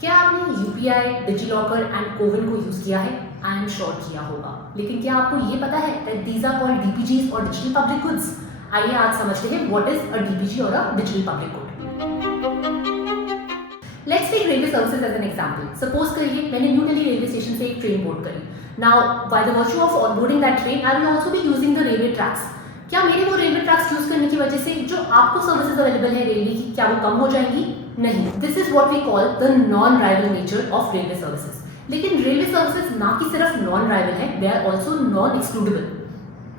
क्या आपने UPI, DigiLocker and CoWIN को यूज किया है? आई एम श्योर किया होगा। लेकिन क्या आपको ये पता है दैट दीज आर कॉल्ड डीपीजीज और डिजिटल पब्लिक गुड्स? आइए आज समझते हैं व्हाट इज अ डीपीजी और a digital public good. Let's take railway services as an example. Suppose करिए मैंने न्यू दिल्ली रेलवे स्टेशन से एक ट्रेन बोर्ड करी। Now by the virtue of onboarding that train I will also be using the railway tracks. क्या मेरे वो railway tracks use करने की वजह से जो आपको सर्विसेज अवेलेबल है रेलवे की, क्या वो कम हो जाएंगी? नहीं। This is what we call the non rival nature of railway services. लेकिन रेलवे सर्विसेज ना कि सिर्फ नॉन राइवल है, they are also non excludable.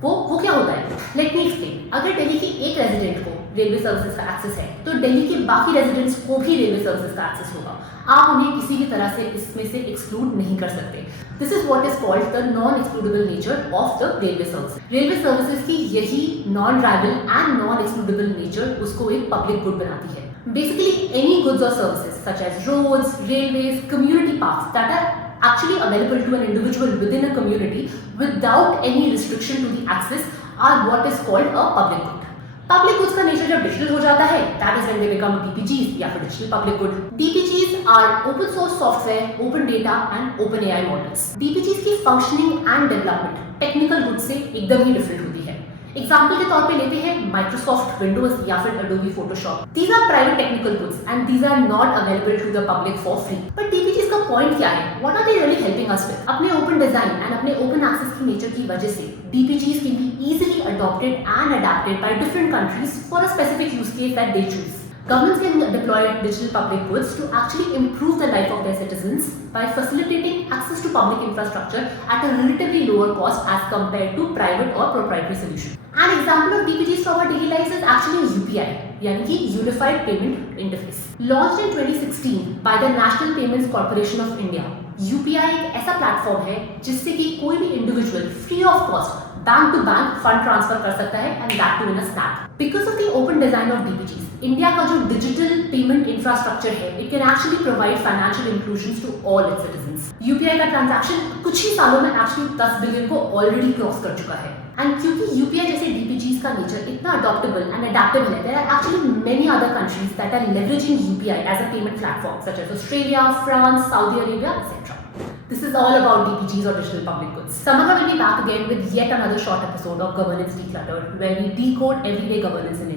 वो क्या होता है? Let me explain. अगर दिल्ली की एक रेजिडेंट को रेलवे सर्विसेज का एक्सेस है तो दिल्ली के बाकी रेजिडेंट्स को भी रेलवे सर्विसेज का एक्सेस होगा। आप उन्हें किसी भी तरह से इसमें से एक्सक्लूड नहीं कर सकते। This is what is called the non excludable nature of the railway services. Railway services की यही non rival and non excludable nature उसको एक पब्लिक गुड बनाती है। बेसिकली एनी गुड्स और services such as roads, railways, community parks that are actually available to an individual within a community without any restriction to the access are what is called a public good. Public goods का नेचर जब डिजिटल हो जाता है, that is when they become DPGs या फिर digital public good. DPGs are open source software, open data and open AI models. DPGs की functioning and development technical good से एकदम ही डिफरेंट होती है। एग्जाम्पल के तौर पे लेते हैं माइक्रोसॉफ्ट विंडोज या फिर Adobe Photoshop. These are private technical goods and these are not available to the public for free. But DPGs का पॉइंट क्या है? What are they really helping us with? अपने ओपन डिजाइन एंड अपने open access की nature की वजह से DPGs can be easily adopted and adapted by different countries for a specific use case that they choose. Governments can deploy digital public goods to actually improve the life of their citizens by facilitating access to public infrastructure at a relatively lower cost as compared to private or proprietary solutions. An example of DPGs from our daily lives is actually UPI, यानी कि Unified Payment Interface. Launched in 2016 by the National Payments Corporation of India, UPI एक ऐसा प्लेटफॉर्म है जिससे कि कोई भी individual free of cost bank to bank fund transfer कर सकता है and that too in a snap. Because of the open design of DPGs, India का जो डिजिटल पेमेंट इंफ्रास्ट्रक्चर है, it can actually provide financial inclusion to all its citizens. UPI का transaction कुछ ही सालों में एक्चुअली 10 बिलियन को already cross कर चुका है. एंड क्योंकि यूपीआई जैसे डीपीजीज का नेचर इतना अडॉप्टेबल एंड अडैप्टेबल है, there are actually many other countries that are leveraging UPI as a payment platform such as Australia, France, Saudi Arabia, etc. This is all about DPGs or digital public goods. Samagha will be back again with yet another short episode of Governance Decluttered, where we decode everyday governance in India.